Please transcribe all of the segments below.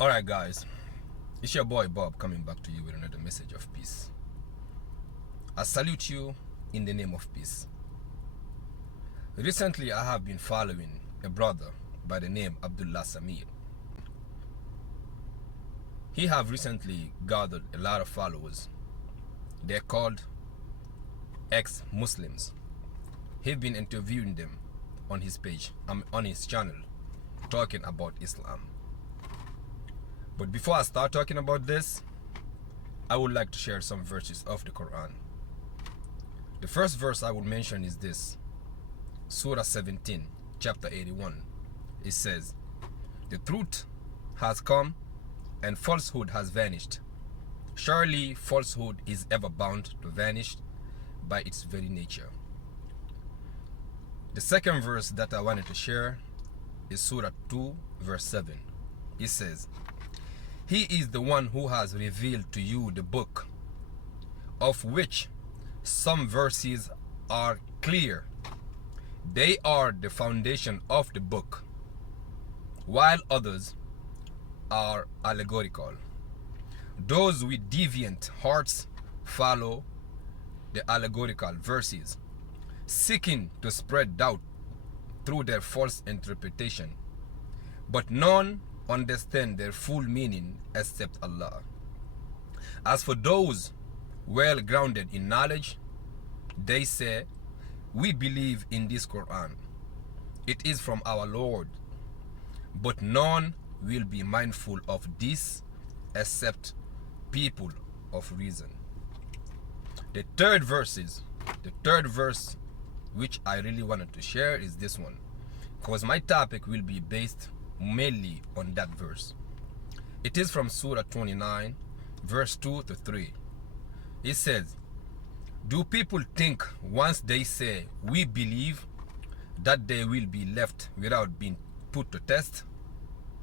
Alright, guys, it's your boy Bob coming back to you with another message of peace. I salute you in the name of peace. Recently, I have been following a brother by the name Abdullah Samir. He have recently gathered a lot of followers. They're called ex-Muslims. He's been interviewing them on his page, on his channel, talking about Islam. But before I start talking about this, I would like to share some verses of the Quran. The first verse I will mention is this. Surah 17, chapter 81. It says, "The truth has come and falsehood has vanished. Surely falsehood is ever bound to vanish by its very nature." The second verse that I wanted to share is Surah 2, verse 7. It says, "He is the one who has revealed to you the book, of which some verses are clear. They are the foundation of the book, while others are allegorical. Those with deviant hearts follow the allegorical verses, seeking to spread doubt through their false interpretation. But none understand their full meaning except Allah. As for those well grounded in knowledge, they say, we believe in this Quran. It is from our Lord. But none will be mindful of this except people of reason." The third verse which I really wanted to share is this one, because my topic will be based mainly on that verse. It is from Surah 29, verse 2 to 3. It says, "Do people think once they say, we believe, that they will be left without being put to test?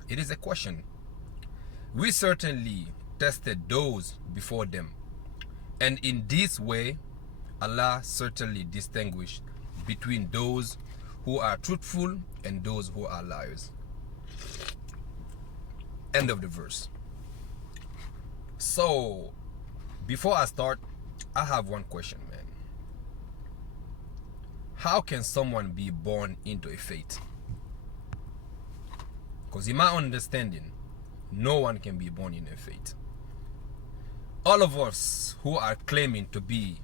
It is a question. We certainly tested those before them, and in this way, Allah certainly distinguished between those who are truthful and those who are liars." End of the verse. So, before I start, I have one question, man. How can someone be born into a faith? Because in my understanding, no one can be born in a faith. All of us who are claiming to be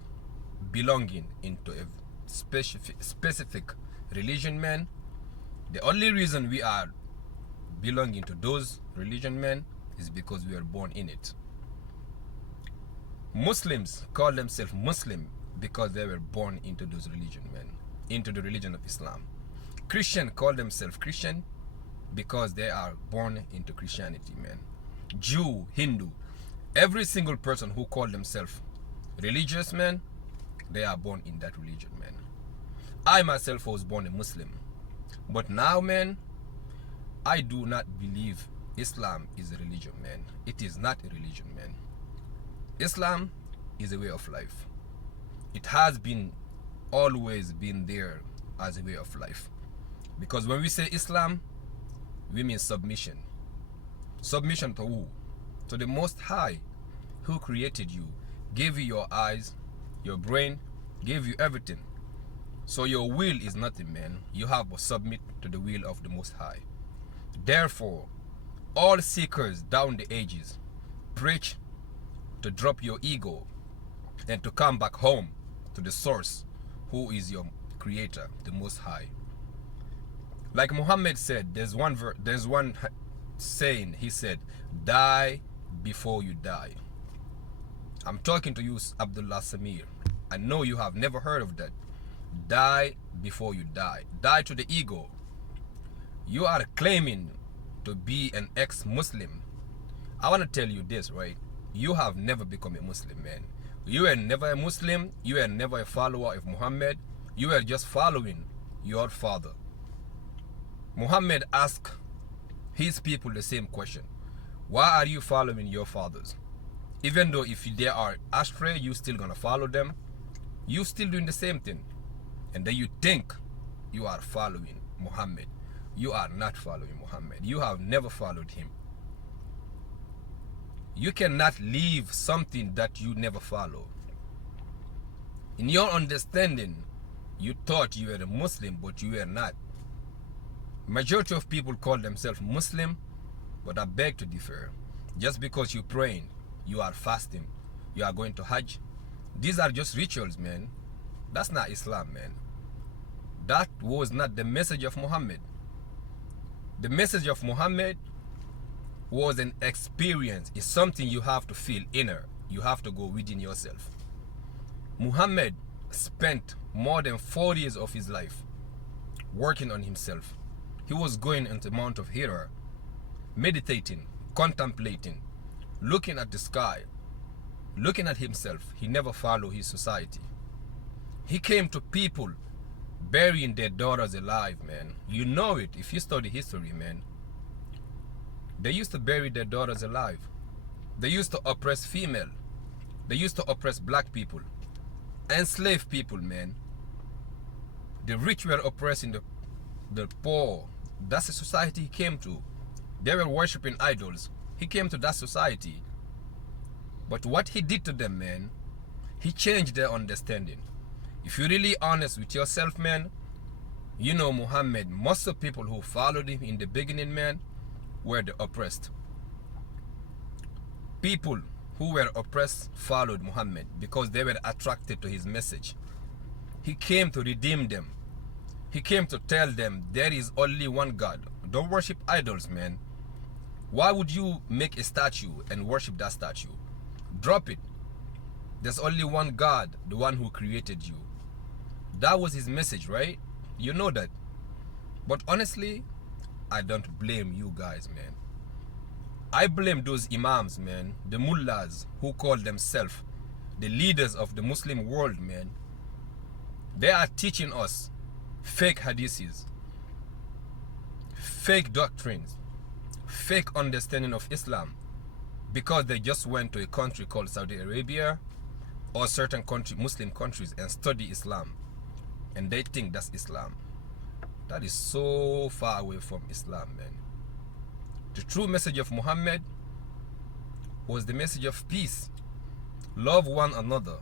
belonging into a specific religion, man, the only reason we are belonging to those religion, man, is because we are born in it. Muslims call themselves Muslim because they were born into those religion, man, into the religion of Islam. Christian call themselves Christian because they are born into Christianity, man. Jew, Hindu, every single person who call themselves religious, man, they are born in that religion, man. I myself was born a Muslim, but now, man, I do not believe Islam is a religion, man. It is not a religion, man. Islam is a way of life. It has been always been there as a way of life. Because when we say Islam, we mean submission. Submission to who? To the Most High, who created you, gave you your eyes, your brain, gave you everything. So your will is nothing, man. You have to submit to the will of the Most High. Therefore, all seekers down the ages preach to drop your ego and to come back home to the source, who is your creator, the Most High. Like Muhammad said, there's one saying, he said, "Die before you die." I'm talking to you, Abdullah Samir. I know you have never heard of that. Die before you die. Die to the ego. You are claiming to be an ex-Muslim. I want to tell you this, right? You have never become a Muslim, man. You were never a Muslim. You were never a follower of Muhammad. You were just following your father. Muhammad asked his people the same question. Why are you following your fathers? Even though if they are astray, you still gonna follow them. You still doing the same thing. And then you think you are following Muhammad. You are not following Muhammad. You have never followed him. You cannot leave something that you never follow. In your understanding, you thought you were a Muslim, but you were not. Majority of people call themselves Muslim, but I beg to differ. Just because you're praying, you are fasting, you are going to Hajj, these are just rituals, man. That's not Islam, man. That was not the message of Muhammad. The message of Muhammad was an experience. It's something you have to feel inner. You have to go within yourself. Muhammad spent more than 4 years of his life working on himself. He was going into Mount of Hira, meditating, contemplating, looking at the sky, looking at himself. He never followed his society. He came to people burying their daughters alive, man. You know it if you study history, man. They used to bury their daughters alive. They used to oppress female. They used to oppress black people, enslave people, man. The rich were oppressing the poor. That's the society he came to. They were worshiping idols. He came to that society. But what he did to them, man, he changed their understanding. If you're really honest with yourself, man, you know Muhammad, most of the people who followed him in the beginning, man, were the oppressed. People who were oppressed followed Muhammad because they were attracted to his message. He came to redeem them. He came to tell them there is only one God. Don't worship idols, man. Why would you make a statue and worship that statue? Drop it. There's only one God, the one who created you. That was his message, right? You know that. But honestly, I don't blame you guys, man. I blame those imams, man, the mullahs who call themselves the leaders of the Muslim world, man. They are teaching us fake hadiths, fake doctrines, fake understanding of Islam because they just went to a country called Saudi Arabia or certain Muslim countries and study Islam, and they think that's Islam. That is so far away from Islam, man. The true message of Muhammad was the message of peace. Love one another.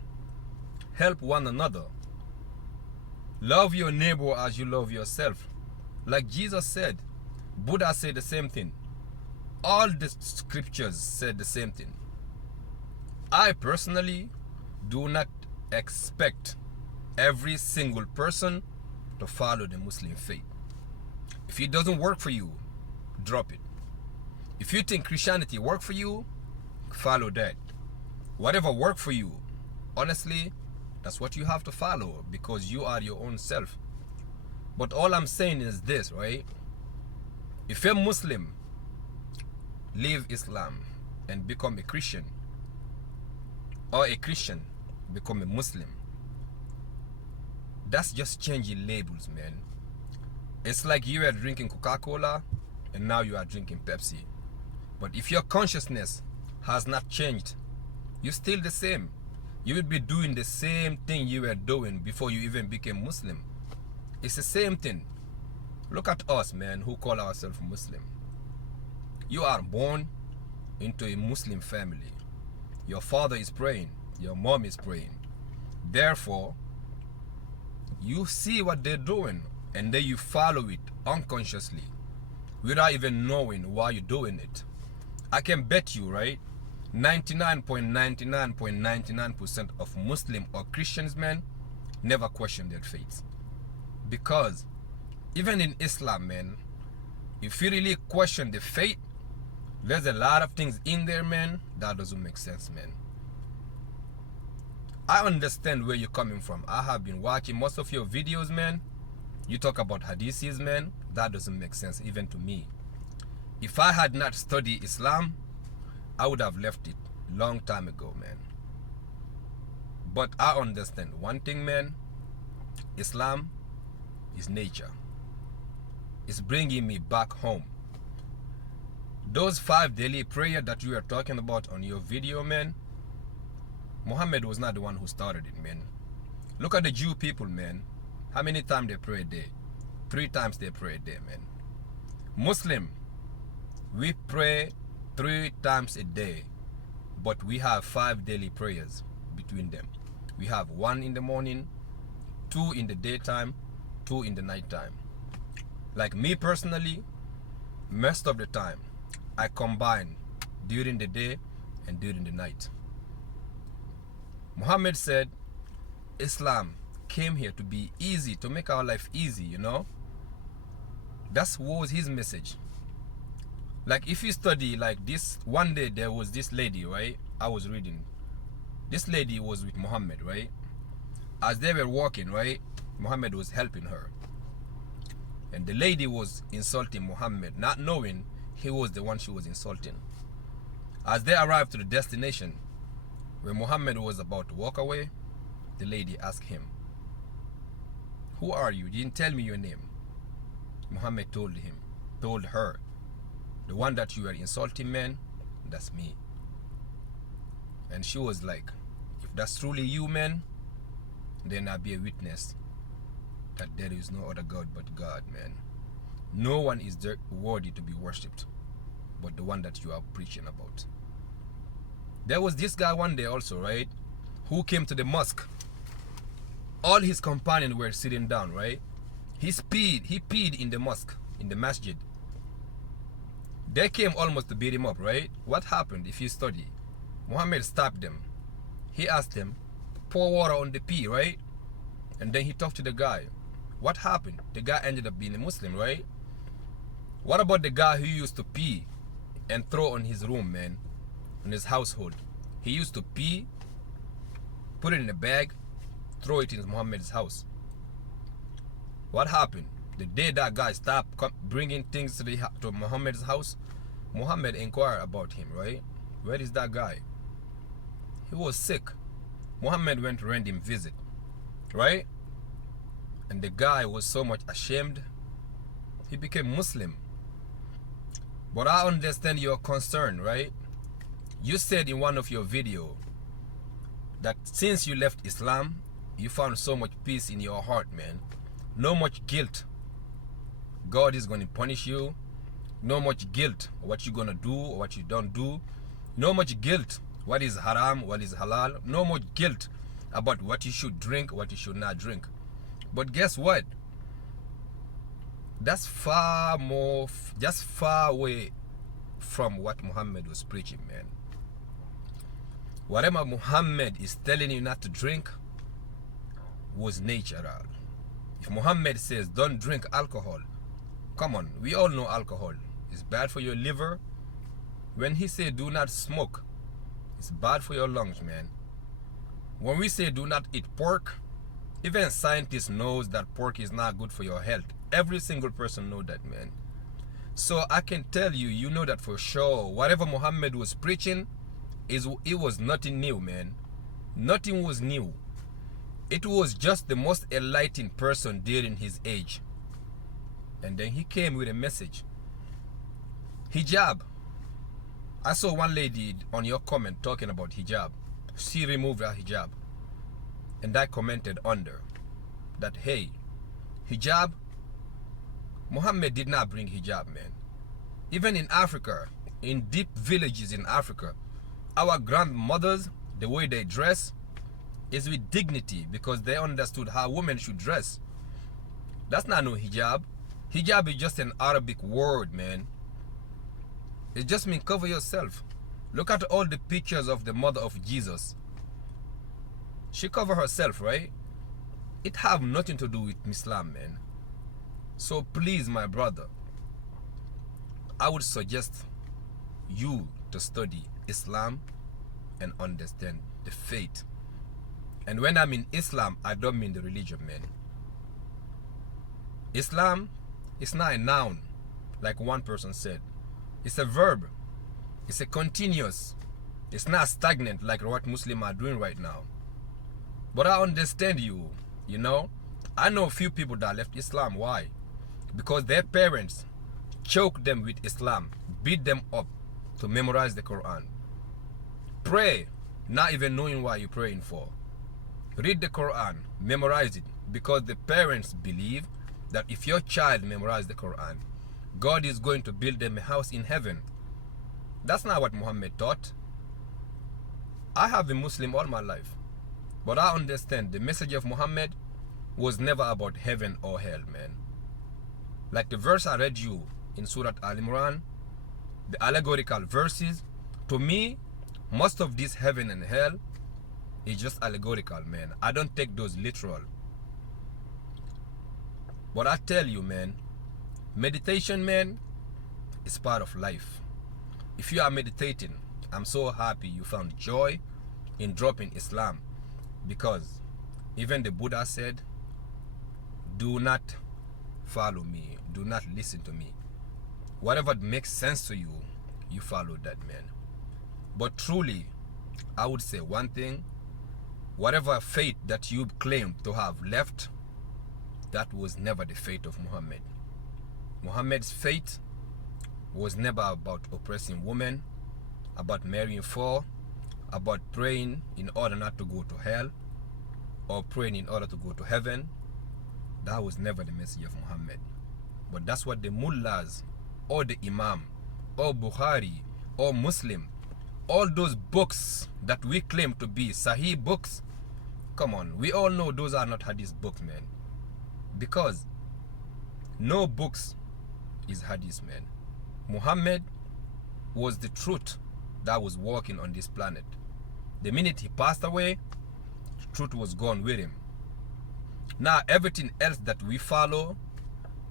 Help one another. Love your neighbor as you love yourself. Like Jesus said, Buddha said the same thing. All the scriptures said the same thing. I personally do not expect every single person to follow the Muslim faith. If it doesn't work for you, drop it. If you think Christianity work for you, follow that. Whatever work for you, honestly, that's what you have to follow because you are your own self. But all I'm saying is this, right? If you're Muslim, leave Islam and become a Christian, or a Christian become a Muslim, that's just changing labels, man. It's like you were drinking Coca-Cola and now you are drinking Pepsi. But if your consciousness has not changed, you're still the same. You will be doing the same thing you were doing before you even became Muslim. It's the same thing. Look at us, man, who call ourselves Muslim. You are born into a Muslim family. Your father is praying. Your mom is praying. Therefore, you see what they're doing and then you follow it unconsciously without even knowing why you're doing it. I can bet you, right, 99.99.99% of Muslim or Christians, man, never question their faith. Because even in Islam, man, if you really question the faith, there's a lot of things in there, man, that doesn't make sense, man. I understand where you're coming from. I have been watching most of your videos, man. You talk about hadiths, man. That doesn't make sense even to me. If I had not studied Islam, I would have left it long time ago, man. But I understand one thing, man. Islam is nature. It's bringing me back home. Those 5 daily prayers that you are talking about on your video, man, Muhammad was not the one who started it, man. Look at the Jew people, man. How many times they pray a day? 3 times they pray a day, man. Muslim, we pray 3 times a day. but we have 5 daily prayers between them. We have 1 in the morning, 2 in the daytime, 2 in the nighttime. Like me personally, most of the time, I combine during the day and during the night. Muhammad said, Islam came here to be easy, to make our life easy, you know. That was his message. Like if you study like this, one day there was this lady, right? I was reading. This lady was with Muhammad, right? As they were walking, right? Muhammad was helping her. And the lady was insulting Muhammad, not knowing he was the one she was insulting. As they arrived to the destination, when Muhammad was about to walk away, the lady asked him, "Who are you? You didn't tell me your name." Muhammad told her, "The one that you are insulting, man, that's me." And she was like, "If that's truly you, man, then I'll be a witness that there is no other God but God, man. No one is worthy to be worshipped but the one that you are preaching about." There was this guy one day also, right, who came to the mosque. All his companions were sitting down, right? He peed in the mosque, in the masjid. They came almost to beat him up, right? What happened? If you study, Muhammad stopped them. He asked them, pour water on the pee, right? And then he talked to the guy. What happened? The guy ended up being a Muslim, right? What about the guy who used to pee and throw on his room, man, in his household? He used to pee, put it in a bag, throw it in Muhammad's house. What happened? The day that guy stopped bringing things to Muhammad's house, Muhammad inquired about him, right? Where is that guy? He was sick. Muhammad went to rend him visit, right? And the guy was so much ashamed, he became Muslim. But I understand your concern, right? You said in one of your videos that since you left Islam, you found so much peace in your heart, man. No much guilt. God is going to punish you. No much guilt what you're going to do or what you don't do. No much guilt what is haram, what is halal. No much guilt about what you should drink, what you should not drink. But guess what? That's far away from what Muhammad was preaching, man. Whatever Muhammad is telling you not to drink was natural. If Muhammad says don't drink alcohol, come on, we all know alcohol is bad for your liver. When he said do not smoke, it's bad for your lungs, man. When we say do not eat pork, even scientists knows that pork is not good for your health. Every single person know that, man. So I can tell you, you know that for sure. Whatever Muhammad was preaching, it was nothing new, man. Nothing was new. It was just the most enlightened person during his age. And then he came with a message. Hijab. I saw one lady on your comment talking about hijab. She removed her hijab. And I commented under that, hey, hijab, Muhammad did not bring hijab, man. Even in Africa, in deep villages in Africa, our grandmothers, the way they dress is with dignity because they understood how women should dress. That's not no hijab. Hijab is just an Arabic word, man. It just means cover yourself. Look at all the pictures of the mother of Jesus. She covered herself, right? It have nothing to do with Islam, man. So please, my brother, I would suggest you to study Islam and understand the faith. And when I mean Islam, I don't mean the religion, man. Islam is not a noun, like one person said. It's a verb. It's a continuous. It's not stagnant like what Muslims are doing right now. But I understand you, you know. I know a few people that left Islam. Why? Because their parents choked them with Islam, beat them up to memorize the Quran. Pray, not even knowing what you're praying for. Read the Quran, memorize it, because the parents believe that if your child memorizes the Quran, God is going to build them a house in heaven. That's not what Muhammad taught. I have been Muslim all my life, but I understand the message of Muhammad was never about heaven or hell, man. Like the verse I read you in Surah Al-Imran, the allegorical verses, to me, most of this heaven and hell is just allegorical, man. I don't take those literal. But I tell you, man, meditation, man, is part of life. If you are meditating, I'm so happy you found joy in dropping Islam, because even the Buddha said, do not follow me, do not listen to me. Whatever makes sense to you, you follow that, man. But truly, I would say one thing: whatever faith that you claim to have left, that was never the faith of Muhammad. Muhammad's faith was never about oppressing women, about marrying four, about praying in order not to go to hell, or praying in order to go to heaven. That was never the message of Muhammad. But that's what the mullahs, or the imam, or Bukhari, or Muslim, all those books that we claim to be Sahih books, come on, we all know those are not Hadith books, man. Because no books is Hadith, man. Muhammad was the truth that was walking on this planet. The minute he passed away, truth was gone with him. Now everything else that we follow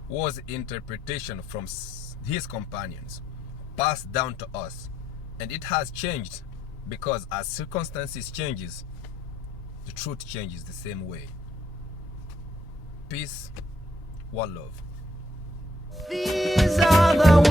was interpretation from his companions, passed down to us, and it has changed, because as circumstances changes, the truth changes the same way. Peace, one love. These are the